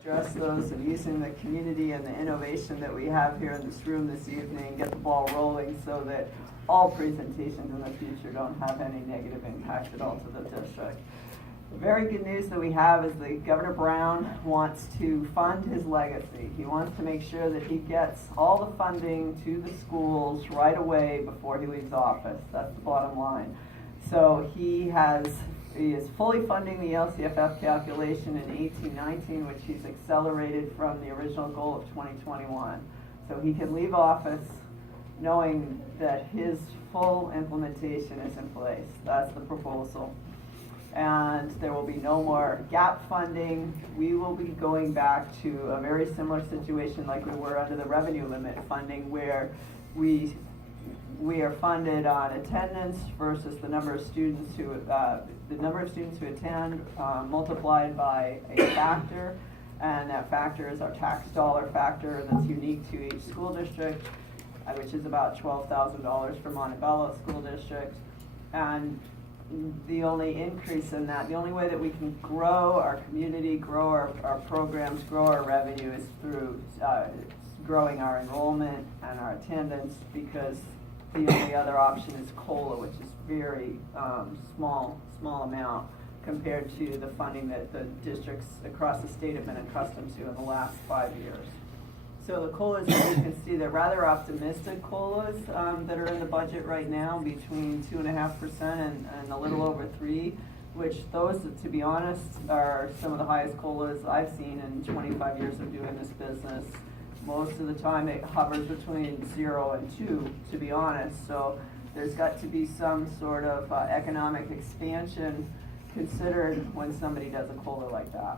address those and using the community and the innovation that we have here in this room this evening, get the ball rolling so that all presentations in the future don't have any negative impact at all to the district. The very good news that we have is that Governor Brown wants to fund his legacy. He wants to make sure that he gets all the funding to the schools right away before he leaves office. That's the bottom line. So he is fully funding the LCFF calculation in 18-19, which he's accelerated from the original goal of 2021. So he can leave office knowing that his full implementation is in place. That's the proposal. And there will be no more gap funding. We will be going back to a very similar situation like we were under the revenue limit funding, where we are funded on attendance versus the number of students who attend multiplied by a factor, and that factor is our tax dollar factor that's unique to each school district, which is about $12,000 for Montebello School District. And the only increase in that, the only way that we can grow our community, grow our programs, grow our revenue is through growing our enrollment and our attendance, because the only other option is COLA, which is very small amount compared to the funding that the districts across the state have been accustomed to in the last 5 years. So the COLAs, as you can see, they're rather optimistic COLAs that are in the budget right now, between 2.5% and a little over 3%, which those, to be honest, are some of the highest COLAs I've seen in 25 years of doing this business. Most of the time it hovers between 0 and 2, to be honest. So there's got to be some sort of economic expansion considered when somebody does a COLA like that.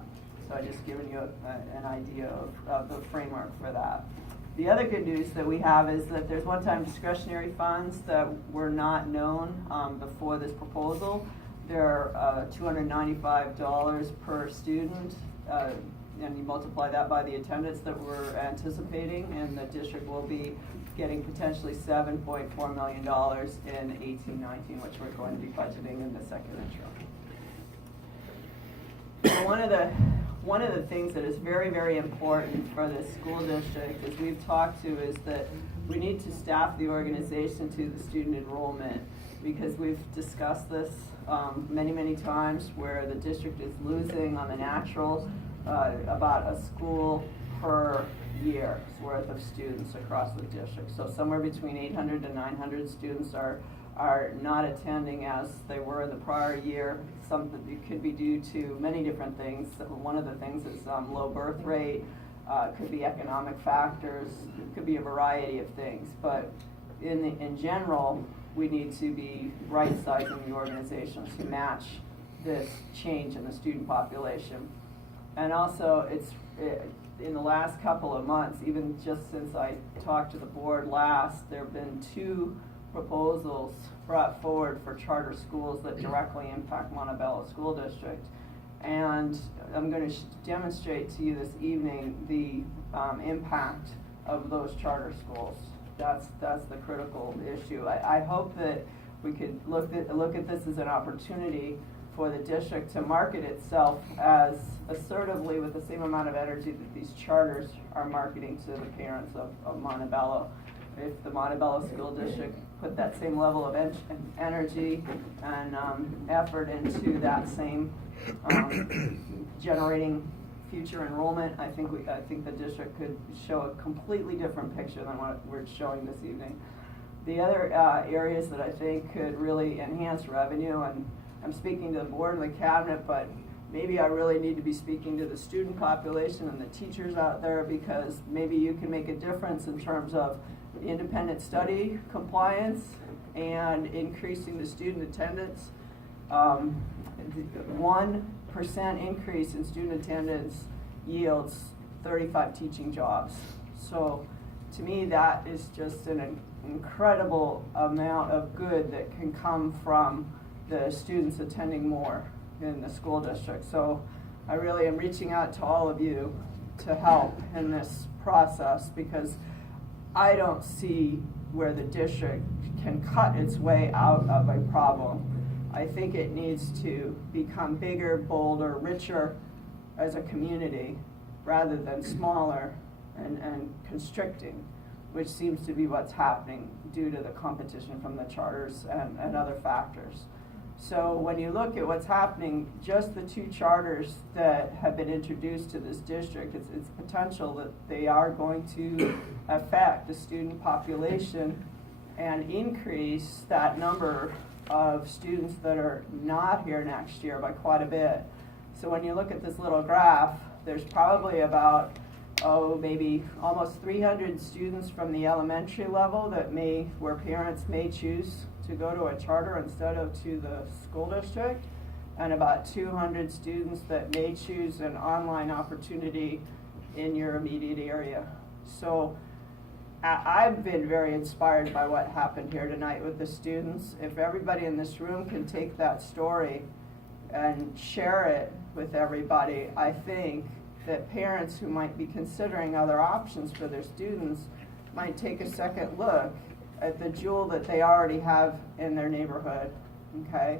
So I just given you an idea of the framework for that. The other good news that we have is that there's one-time discretionary funds that were not known before this proposal. They're $295 per student, and you multiply that by the attendance that we're anticipating, and the district will be getting potentially $7.4 million in 18-19, which we're going to be budgeting in the second intro. One of the things that is very, very important for this school district, as we've talked to, is that we need to staff the organization to the student enrollment, because we've discussed this many, many times, where the district is losing on the natural about a school per year's worth of students across the district. So somewhere between 800 to 900 students are not attending as they were in the prior year. Something it could be due to many different things. One of the things is low birth rate, could be economic factors, it could be a variety of things. But in general, we need to be right-sizing the organization to match this change in the student population. And also, in the last couple of months, even just since I talked to the board last, there have been 2 proposals brought forward for charter schools that directly impact Montebello School District. And I'm going to demonstrate to you this evening the impact of those charter schools. That's the critical issue. I hope that we could look at this as an opportunity for the district to market itself as assertively with the same amount of energy that these charters are marketing to the parents of Montebello. If the Montebello School District put that same level of energy and effort into that same generating future enrollment, I think the district could show a completely different picture than what we're showing this evening. The other areas that I think could really enhance revenue, and I'm speaking to the board and the cabinet, but maybe I really need to be speaking to the student population and the teachers out there, because maybe you can make a difference in terms of independent study compliance and increasing the student attendance. 1% increase in student attendance yields 35 teaching jobs. So to me, that is just an incredible amount of good that can come from the students attending more in the school district. So I really am reaching out to all of you to help in this process, because I don't see where the district can cut its way out of a problem. I think it needs to become bigger, bolder, richer as a community, rather than smaller and constricting, which seems to be what's happening due to the competition from the charters and other factors. So when you look at what's happening, just the 2 charters that have been introduced to this district, it's potential that they are going to affect the student population and increase that number of students that are not here next year by quite a bit. So when you look at this little graph, there's probably about, maybe almost 300 students from the elementary level where parents may choose to go to a charter instead of to the school district, and about 200 students that may choose an online opportunity in your immediate area. So I've been very inspired by what happened here tonight with the students. If everybody in this room can take that story and share it with everybody, I think that parents who might be considering other options for their students might take a second look at the jewel that they already have in their neighborhood, okay?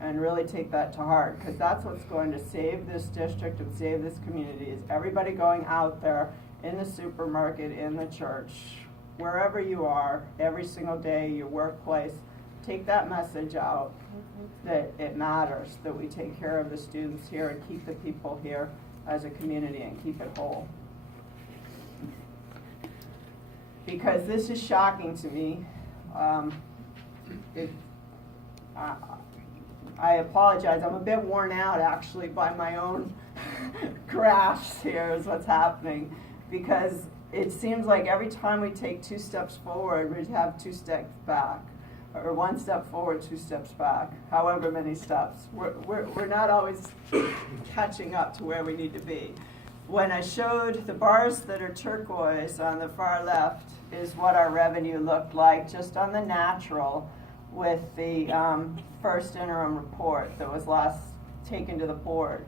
And really take that to heart, because that's what's going to save this district and save this community, is everybody going out there in the supermarket, in the church, wherever you are, every single day, your workplace, take that message out that it matters, that we take care of the students here and keep the people here as a community and keep it whole. Because this is shocking to me. I apologize, I'm a bit worn out actually by my own graphs here is what's happening, because it seems like every time we take 2 steps forward, we have 2 steps back, or 1 step forward, 2 steps back, however many steps. We're not always catching up to where we need to be. When I showed the bars that are turquoise on the far left is what our revenue looked like just on the natural with the first interim report that was last taken to the board.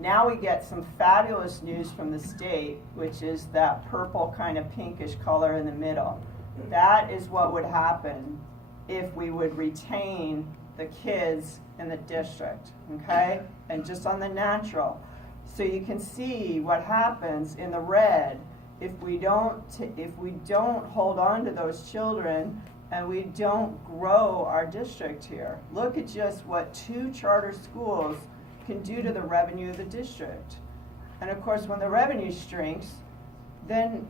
Now we get some fabulous news from the state, which is that purple kind of pinkish color in the middle. That is what would happen if we would retain the kids in the district, okay? And just on the natural. So you can see what happens in the red if we don't hold on to those children and we don't grow our district here. Look at just what 2 charter schools can do to the revenue of the district. And of course, when the revenue shrinks, then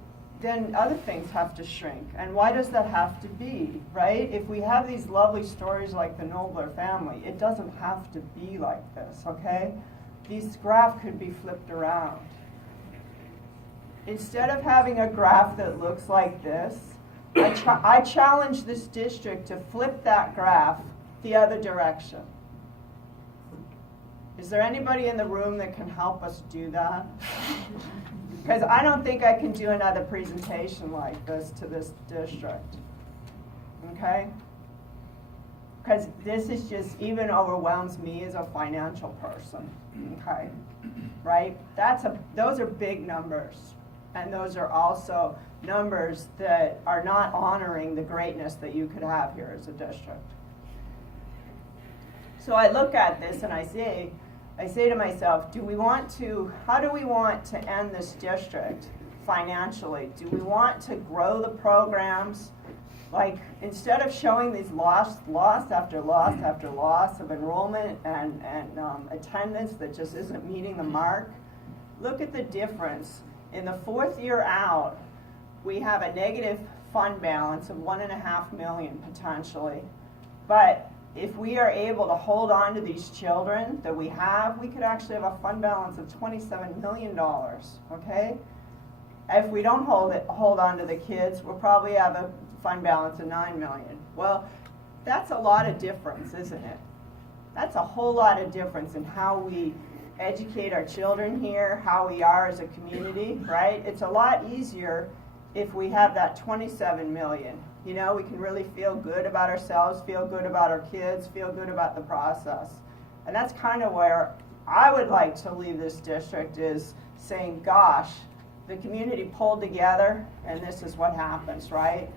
other things have to shrink. And why does that have to be, right? If we have these lovely stories like the Nobler family, it doesn't have to be like this, okay? These graph could be flipped around. Instead of having a graph that looks like this, I challenge this district to flip that graph the other direction. Is there anybody in the room that can help us do that? Because I don't think I can do another presentation like this to this district. Okay? Because this is just even overwhelms me as a financial person. Okay? Right? Those are big numbers. And those are also numbers that are not honoring the greatness that you could have here as a district. So I look at this and I say to myself, how do we want to end this district financially? Do we want to grow the programs? Like, instead of showing these loss after loss after loss of enrollment and attendance that just isn't meeting the mark, look at the difference. In the 4th year out, we have a negative fund balance of $1.5 million potentially. But if we are able to hold on to these children that we have, we could actually have a fund balance of $27 million, okay? If we don't hold on to the kids, we'll probably have a fund balance of $9 million. Well, that's a lot of difference, isn't it? That's a whole lot of difference in how we educate our children here, how we are as a community, right? It's a lot easier if we have that 27 million. You know, we can really feel good about ourselves, feel good about our kids, feel good about the process. And that's kind of where I would like to leave this district, is saying, gosh, the community pulled together and this is what happens, right?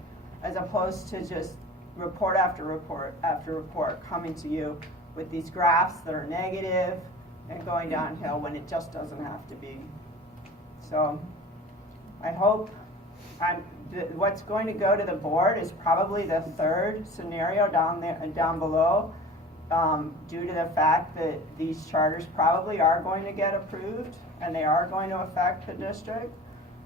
As opposed to just report after report after report coming to you with these graphs that are negative and going downhill when it just doesn't have to be. So I hope what's going to go to the board is probably the third scenario down there and down below, due to the fact that these charters probably are going to get approved and they are going to affect the district.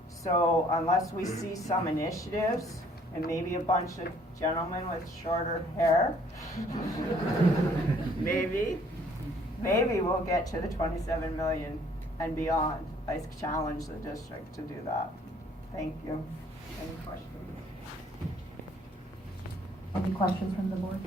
So unless we see some initiatives and maybe a bunch of gentlemen with shorter hair, maybe we'll get to the 27 million and beyond. I challenge the district to do that. Thank you. Any questions? Any questions from the board?